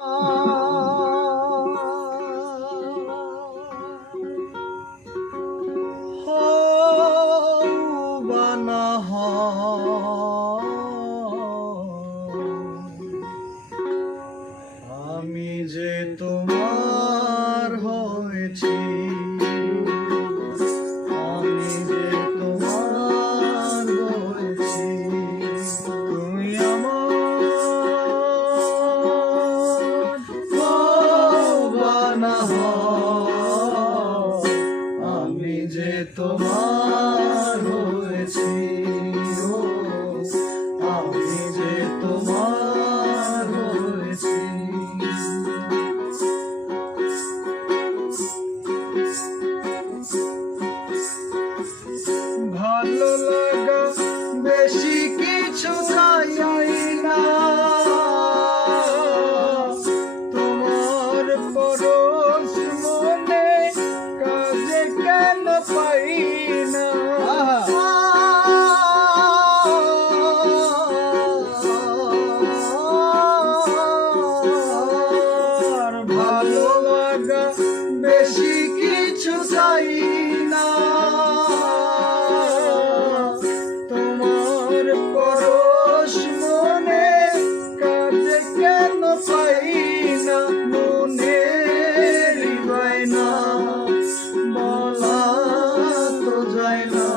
আমি যে তোমার হয়েছি, আমি যে তোমার হয়েছি, তুমি আমার বানা হও। আমি যে তোমার হয়েছি, আমি যে তোমার হয়েছি। ভালো লাগা বেশি কিছু চাই না, তোমার পরশ মনে কাজে কেন পাই না। ভালো লাগা বেশি কিছু চাই না, তোমার পরশ মনে কাজে কেন পাই না। মনের বায়না বলা তো যায় না,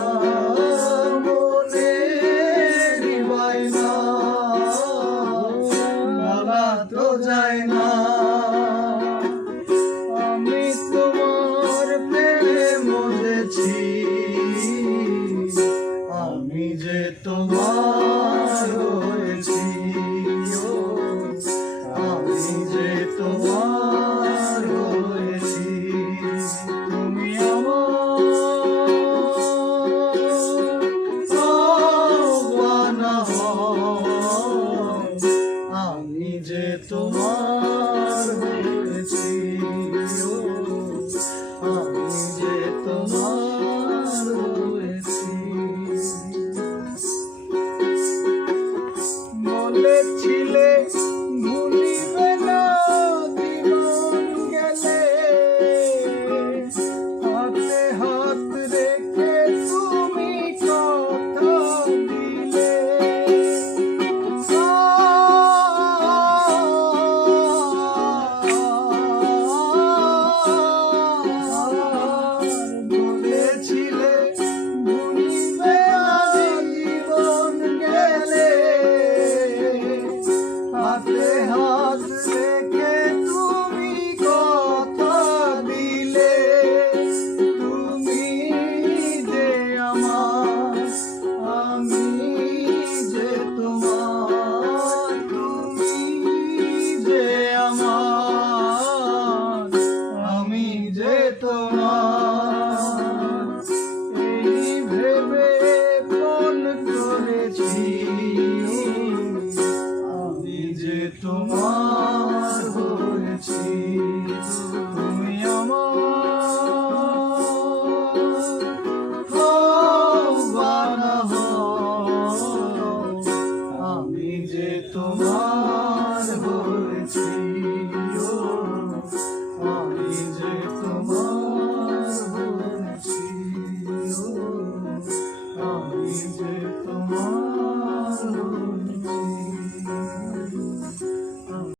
মনের বায়না বলা তো যায় না। আমি তোমার প্রেমে মজেছি, আমি যে তোমার হয়েছি, আমি যে তোমার হয়েছি। তুমি আমার বানা হও, আমি যে তোমার হয়েছি, আমি যে তোমার হয়েছি। বলেছিলে ভুলিবে না জীবন গেলে, হাতে হাত রেখে তুমি কথা দিলে। বলেছিলে ভুলিবে না জীবন গেলে, হাতে হাত রেখে তুমি কথা দিলে। তুমি যে আমার, আমি যে তোমার, তুমি যে আমার, আমি যে তোমার। এই ভেবে মন করেছি, আমি যে তোমার হয়েছি, তুমি আমার বানা হও, আমি যে তোমার হয়েছি।